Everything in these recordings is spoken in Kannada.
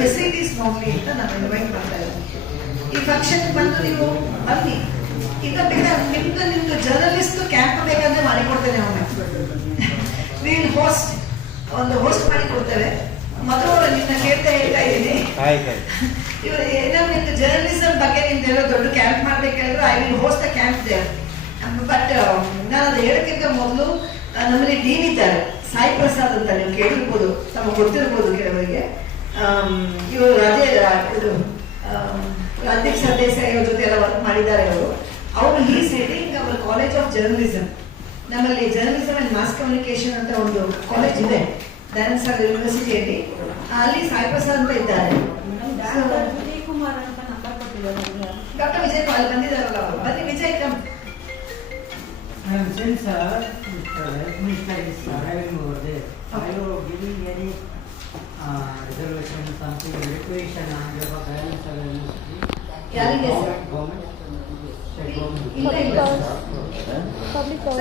ಫೆಸಿಲಿಟೀಸ್ ನೋಡ್ಲಿ ಅಂತ ನಾನು ಇನ್ವೈಟ್ ಮಾಡ್ತಾ ಇದ್ದೀನಿ. ಈ ಫಂಕ್ಷನ್ ಬಂದು ನೀವು ಬನ್ನಿ. ಈಗ ಬೇಕಾದ್ರೆ ನಿಮ್ದು ಜರ್ನಲಿಸ್ಟ್ ಕ್ಯಾಂಪ್ ಬೇಕಾದ್ರೆ ಮಾಡಿಕೊಡ್ತೇನೆ. ಅವನ್ನ ವಿಲ್ ಹೋಸ್ಟ್ ಒಂದು ಹೋಸ್ಟ್ ಮಾಡಿ ಕೊಡ್ತೇವೆ. ಮೊದಲು ನಿನ್ನ ಹೇಳ್ತಾ ಇದ್ದೀನಿ, ಇವರು ಏನಾದ್ರು ನಿಮ್ದು ಜರ್ನಲಿಸಮ್ ಬಗ್ಗೆ ನಿಮ್ದು ದೊಡ್ಡ ಕ್ಯಾಂಪ್ ಮಾಡ್ಬೇಕಾದ್ರೆ I will host the camp there. But ನಾನು ಅದು ಹೇಳಕ್ಕಿಂತ ಮೊದಲು ನಮ್ಮಲ್ಲಿ ಡೀನ್ ಇದ್ದಾರೆ, ಸಾಯಿ ಪ್ರಸಾದ್ ಅಂತ. ನೀವು ಕೇಳಿರ್ಬೋದು, ನಮಗೆ ಗೊತ್ತಿರ್ಬೋದು ಕೆಲವರಿಗೆ. ಇವರು ರಾಜೀವ್ ಸರ್ದೇಸಾಯಿ ಅವ್ರ ಜೊತೆ ಎಲ್ಲ ವರ್ಕ್ ಮಾಡಿದ್ದಾರೆ. ಅವರು ಈ ಸೆಟಿಂಗ್ ಅವರ ಕಾಲೇಜ್ ಆಫ್ ಜರ್ನಲಿಸಮ್. ನಮ್ಮಲ್ಲಿ ಜರ್ನಲಿಸಮ್ ಅಂಡ್ ಮಾಸ್ ಕಮ್ಯುನಿಕೇಶನ್ ಅಂತ ಒಂದು ಕಾಲೇಜ್ ಇದೆ ದಯಾನಂದ ಸಾಗರ್ ಯೂನಿವರ್ಸಿಟಿಯಲ್ಲಿ. ಅಲ್ಲಿ ಸಾಯಿ ಪ್ರಸಾದ್ ಅಂತ ಇದ್ದಾರೆ. ಡಾಕ್ಟರ್ ವಿಜಯ್ ಪಾಲ್ ಬಂದಿದ್ದಾರಲ್ಲ ಅವರು. ಬನ್ನಿ Vijay, come. Since Minister is arriving over there, are you giving any reservation, something, requisition on behalf of Dayana Sagar University? ಯಾರಿಗೆ Government? State government?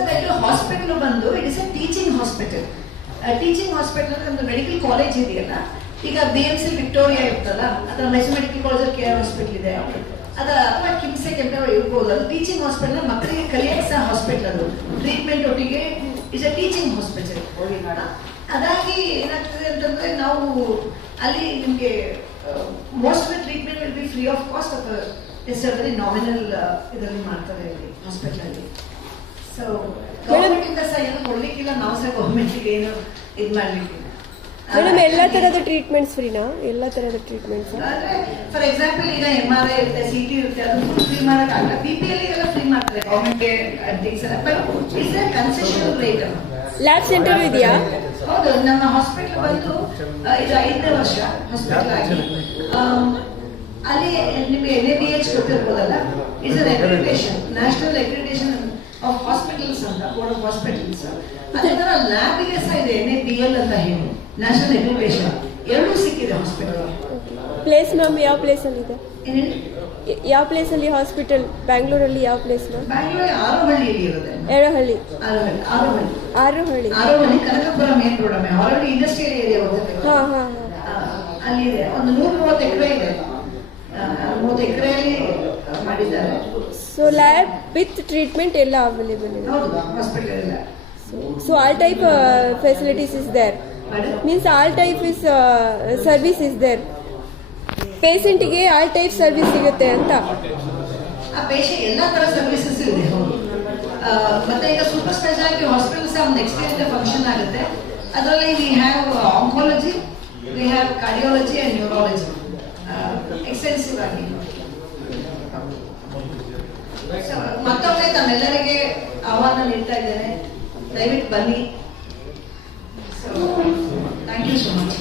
ಇಲ್ಲ. ಹಾಸ್ಪಿಟಲ್ ಬಂದು it is a teaching hospital. Teaching hospital ಒಂದು ಮೆಡಿಕಲ್ ಕಾಲೇಜ್ ಇದೆಯಲ್ಲ, ಈಗ BMC ವಿಕ್ಟೋರಿಯಾ ಇರ್ತಲ್ಲ, ಅದರ Mysuru medical college KR hospital ಇದೆ, ಅಥವಾ ಕಿಮ್ಸೆ ಕೆಂಪೇಗೌಡ ಇರ್ಬೋದು. ಅದು ಟೀಚಿಂಗ್ ಹಾಸ್ಪಿಟಲ್, ಮಕ್ಕಳಿಗೆ ಕಲಿಯಕ್ಕೆ ಸಹ ಹಾಸ್ಪಿಟಲ್. ಅದು ಟ್ರೀಟ್ಮೆಂಟ್ ಒಟ್ಟಿಗೆ ಇಸ್ ಅ ಟೀಚಿಂಗ್ ಹಾಸ್ಪಿಟಲ್. ಅದಾಗಿ ಏನಾಗ್ತದೆ ಅಂತಂದ್ರೆ, ನಾವು ಅಲ್ಲಿ ನಿಮಗೆ most of the treatment will be free of cost. ಅಥವಾ ಇಟ್ಸ್ ಅ ವೆರಿ ನಾಮಿನಲ್ ಇದರಲ್ಲಿ ಮಾಡ್ತಾರೆ ಹಾಸ್ಪಿಟಲ್ ಅಲ್ಲಿ. ಸೊ ಗೌರ್ಮೆಂಟ್ ಇಂದ ಸಹ ಏನು ಕೊಡ್ಲಿಕ್ಕಿಲ್ಲ, ನಾವು ಸಹ ಗೌರ್ಮೆಂಟ್ಗೆ ಏನು ಇದು ಮಾಡ್ಲಿಕ್ಕಿಲ್ಲ. ಮೇಡಮ್, ಎಲ್ಲ ತರದ ಟ್ರೀಟ್ಮೆಂಟ್ಸ್ ಫ್ರೀನಾ? ಎಲ್ಲ ತರದ ಟ್ರೀಟ್ಮೆಂಟ್ಸ್ ಫಾರ್ ಎಕ್ಸಾಂಪಲ್ ಈಗ MRI ಇರುತ್ತೆ, CT ಇರುತ್ತೆ, ಅದು ಫ್ರೀ ಮಾಡೋಕ್ಕಾಗಲ್ಲ. BPL ಎಲ್ಲ ಫ್ರೀ ಮಾಡ್ತಾರೆ ಗೌರ್ಮೆಂಟ್ಗೆ ಥಿಂಗ್ಸ್ ಎಲ್ಲ. But it's a concessional rate. Lab centre ಇದೆಯಾ? ಹೌದು, ನಮ್ಮ ಹಾಸ್ಪಿಟಲ್ ಬಂದು ಇದು 5ನೇ ವರ್ಷ ಹಾಸ್ಪಿಟಲ್ ಆಗಿ. ಅಲ್ಲಿ ನಿಮಗೆ NABH ಗೊತ್ತಿರ್ಬೋದಲ್ಲ, it's an accreditation, national accreditation of hospitals ಅಂತ, ಬೋರ್ಡ್ ಆಫ್ ಹಾಸ್ಪಿಟಲ್ಸ್. ಅದೇ ತರ ಲ್ಯಾಬ್ಗೆ ಸಹ ಇದೆ NABL ಅಂತ ಹೇಳಿ, ನ್ಯಾಷನಲ್ ಅಕ್ರಿಡಿಟೇಷನ್. ಎರಡೂ ಸಿಕ್ಕಿದೆ ಹಾಸ್ಪಿಟಲ್. ಪ್ಲೇಸ್ ಮ್ಯಾಮ್, ಯಾವ ಪ್ಲೇಸ್ ಅಲ್ಲಿ ಇದೆ? ಯಾವ ಪ್ಲೇಸ್ ಅಲ್ಲಿ ಹಾಸ್ಪಿಟಲ್? ಬ್ಯಾಂಗ್ಳೂರಲ್ಲಿ ಯಾವ ಪ್ಲೇಸ್ ಮ್ಯಾಮ್? ಬ್ಯಾಂಗ್ಳೂರ್ ಆರೋಹಳ್ಳಿಯಲ್ಲಿ ಇರುತ್ತೆ. Erahalli, Harohalli Kanakapura main road. Already industrial area ಹೋಗುತ್ತೆ. ಅಲ್ಲಿ ಇದೆ. ಒಂದು 130 ಎಕರೆ ಇದೆ. 30 ಎಕರೆಯಲ್ಲಿ ಮಾಡಿದ್ದಾರೆ. ಸೊ ಲ್ಯಾಬ್ ವಿತ್ ಟ್ರೀಟ್ಮೆಂಟ್ ಎಲ್ಲ ಅವೈಲೇಬಲ್ ಇದೆ. ಹೌದು, ಹಾಸ್ಪಿಟಲ್ ಇಲ್ಲ. So all type facilities is there. Means all type is service is there. Patient ಗೆ all type service ಸಿಗುತ್ತೆ ಅಂತ. ಆ ಪೇಷಂಟ್ ಎಲ್ಲ ತರ ಸರ್ವಿಸಸ್ ಇದೆ. ಮತ್ತೆ ಈಗ ಸೂಪರ್ ಸ್ಪೆಷಾಲಿಟಿ ಹಾಸ್ಪಿಟಲ್ಸ್ ಒಂದು ನೆಕ್ಸ್ಟ್ ಇಯರ್ ಫಂಕ್ಷನ್ ಆಗುತ್ತೆ. ಅದರಲ್ಲಿ we have oncology, we have cardiology and neurology extensive ಆಗಿ. ಮತ್ತೊಮ್ಮೆ ತಮ್ಮೆಲ್ಲರಿಗೆ ಆಹ್ವಾನ ನೀಡ್ತಾ ಇದ್ದೇನೆ, ದಯವಿಟ್ಟು ಬನ್ನಿ. Thank you so much.